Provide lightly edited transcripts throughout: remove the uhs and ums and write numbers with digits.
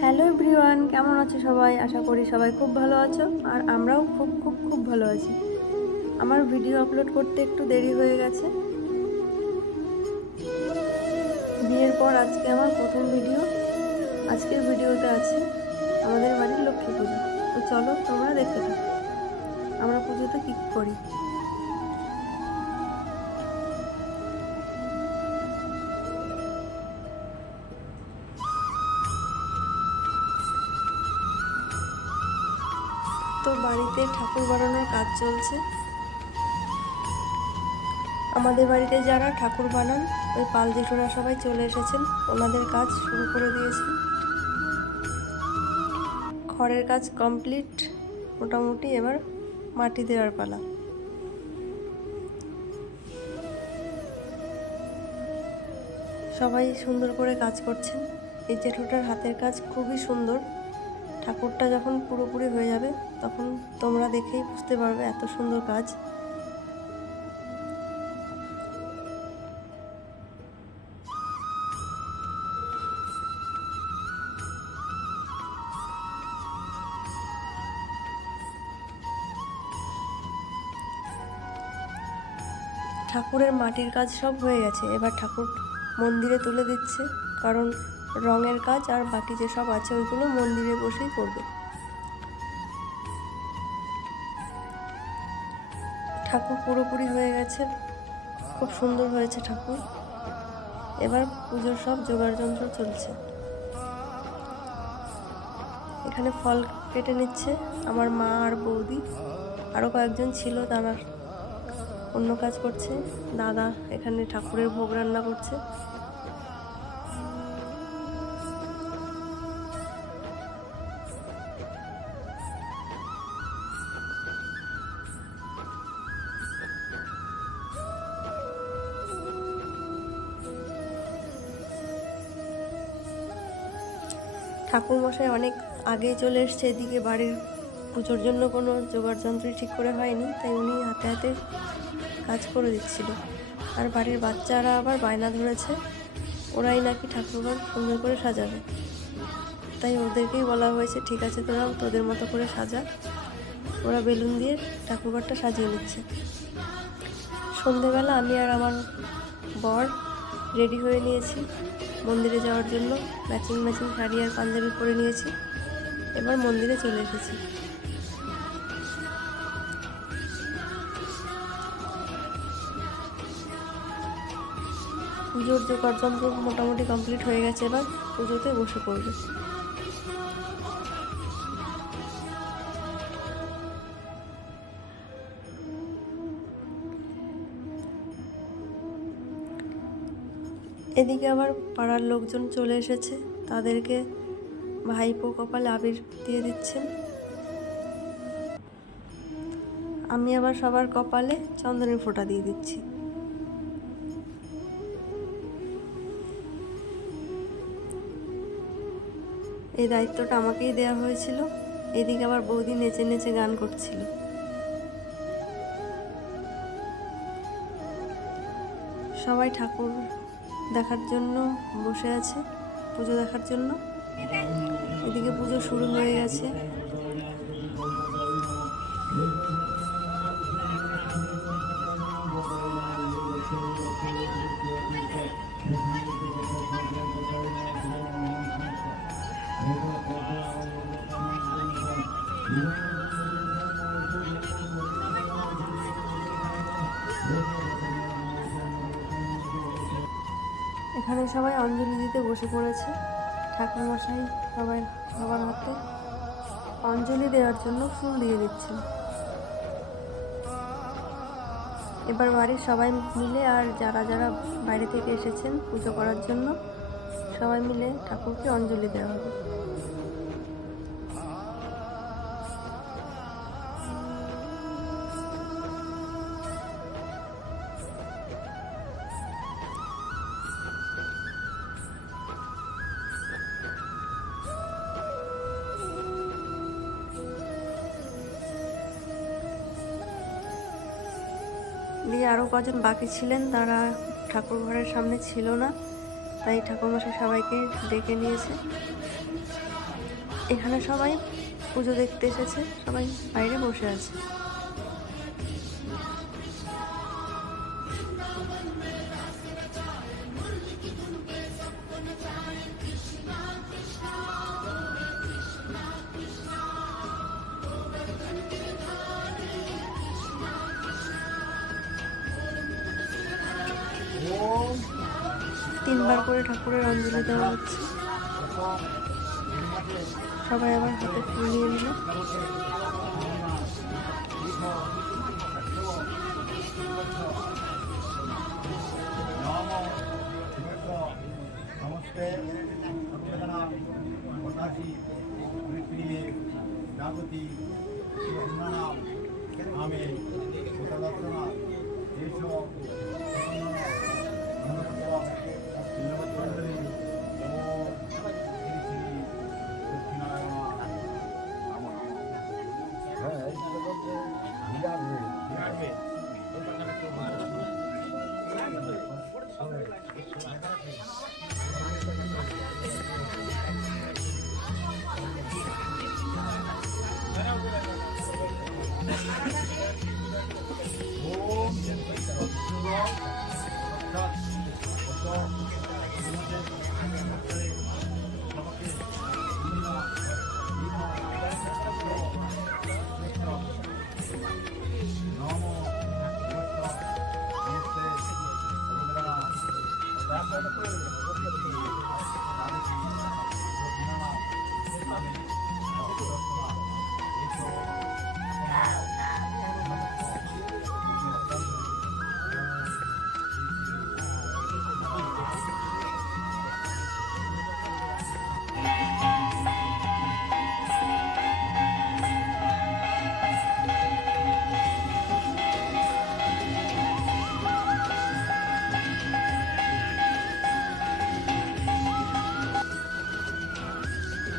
Hello everyone, কেমন আছো সবাই? আশা করি সবাই খুব ভালো আছো, আর আমরাও খুব খুব খুব ভালো আছি। আমার ভিডিও আপলোড করতে একটু দেরি হয়ে গেছে। বিয়ের পর আজকে আমার প্রথম ভিডিও। আজকের ভিডিওতে আছে আমাদের বাড়ির লক্ষ্মী পুজো। তো চলো তোমরা দেখতে থাকো আমরা পুজোতে কী করি। তো বাড়িতে ঠাকুর বানানোর কাজ চলছে। আমাদের বাড়িতে যারা ঠাকুর বানান ওই পাল জেঠুরা সবাই চলে এসেছেন, ওনাদের কাজ শুরু করে দিয়েছেন। খড়ের কাজ কমপ্লিট মোটামুটি, এবার মাটি দেওয়ার পালা। সবাই সুন্দর করে কাজ করছেন। এই জেঠুটার হাতের কাজ খুবই সুন্দর। ঠাকুরটা যখন পুরোপুরি হয়ে যাবে তখন তোমরা দেখেই বুঝতে পারবে এত সুন্দর কাজ। ঠাকুরের মাটির কাজ সব হয়ে গেছে, এবার ঠাকুর মন্দিরে তুলে দিচ্ছে, কারণ রঙের কাজ আর বাকি যেসব আছে ওইগুলো মন্দিরে বসেই করবে। ঠাকুর পুরোপুরি হয়ে গেছে, খুব সুন্দর হয়েছে ঠাকুর। এবার পুজোর সব জোগাড়যন্ত্র চলছে। এখানে ফল কেটে নিচ্ছে আমার মা আর বৌদি, আরও কয়েকজন ছিল তারা অন্য কাজ করছে। দাদা এখানে ঠাকুরের ভোগ রান্না করছে। ঠাকুরমশাই অনেক আগেই চলে এসছে এদিকে। বাড়ির পুজোর জন্য কোনো জোগাড়যন্ত্রই ঠিক করে হয়নি, তাই উনি হাতে হাতে কাজ করে দিচ্ছিল। আর বাড়ির বাচ্চারা আবার বায়না ধরেছে ওরাই নাকি ঠাকুরঘর সুন্দর করে সাজাবে, তাই ওদেরকেই বলা হয়েছে ঠিক আছে তোরা তোদের মতো করে সাজা। ওরা বেলুন দিয়ে ঠাকুরঘরটা সাজিয়ে নিচ্ছে। সন্ধেবেলা আমি আর আমার বর রেডি হয়ে নিয়েছি মন্দিরে যাওয়ার জন্য। ম্যাচিং ম্যাচিং শাড়ি আর পাঞ্জাবি পরে নিয়েছি, এবার মন্দিরে চলে এসেছি। পুজোর জোগাড়যন্ত্র মোটামুটি কমপ্লিট হয়ে গেছে, এবার পুজোতে বসে পড়বে। এদিকে আবার পাড়ার লোকজন চলে এসেছে, তাদেরকে ভাইপো কপালে আবির দিয়ে দিচ্ছেন। আমি আবার সবার কপালে চন্দনের ফোঁটা দিয়ে দিচ্ছি। এই দায়িত্বটা আমাকেই দেওয়া হয়েছিল। এদিকে আবার বৌদি নেচে নেচে গান করছিল। সবাই ঠাকুর দেখার জন্য বসে আছে, পুজো দেখার জন্য। এদিকে পুজো শুরু হয়ে গেছে। এখানে সবাই অঞ্জলি দিতে বসে পড়েছে। ঠাকুরমশাই সবার হাতে অঞ্জলি দেওয়ার জন্য ফুল দিয়ে দিচ্ছেন। এবার বাড়ির সবাই মিলে আর যারা যারা বাইরে থেকে এসেছেন পুজো করার জন্য সবাই মিলে ঠাকুরকে অঞ্জলি দেওয়া হবে। দিয়ে আরও কজন বাকি ছিলেন, তারা ঠাকুর ঘরের সামনে ছিল না, তাই ঠাকুরমশাই সবাইকে ডেকে নিয়েছে। এখানে সবাই পুজো দেখতে এসেছে, সবাই বাইরে বসে আছে। তিনবার করে ঠাকুরের অঞ্জলি দেওয়া হচ্ছে। সবাই আবার হাতে ফুল নিয়ে নিল।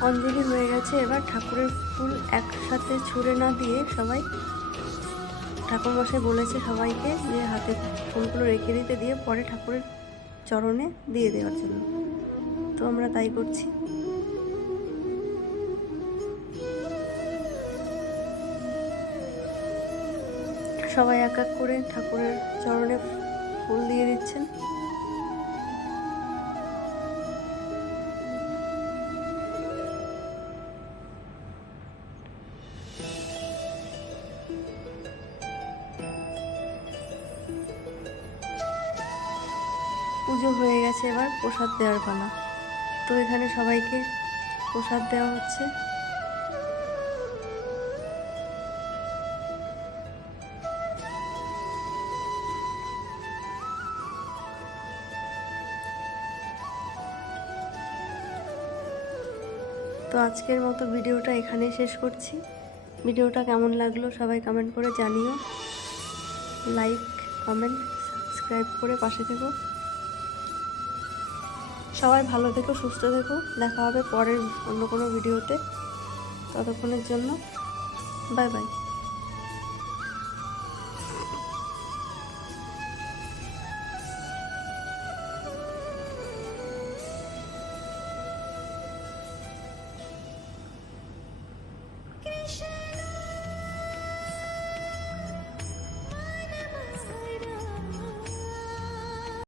অঞ্জলি হয়ে গেছে। এবার ঠাকুরের ফুল একসাথে ছুঁড়ে না দিয়ে সবাই, ঠাকুরমশাই বলেছে সবাইকে যে হাতে ফুলগুলো রেখে দিতে, দিয়ে পরে ঠাকুরের চরণে দিয়ে দেওয়ার জন্য। তো আমরা তাই করছি। সবাই এক এক করে ঠাকুরের চরণে ফুল দিয়ে দিচ্ছেন। পুজো হয়ে গেছে, এবার প্রসাদ দেওয়ার পালা। তো এখানে সবাইকে প্রসাদ দেওয়া হচ্ছে। তো আজকের মতো ভিডিওটা এখানেই শেষ করছি। ভিডিওটা কেমন লাগলো সবাই কমেন্ট করে জানিও। লাইক, কমেন্ট, সাবস্ক্রাইব করে পাশে থেকো। সবাই ভালো থেকো, সুস্থ থেকো। দেখা হবে পরের অন্য কোনো ভিডিওতে। ততক্ষণের জন্য বাই বাই।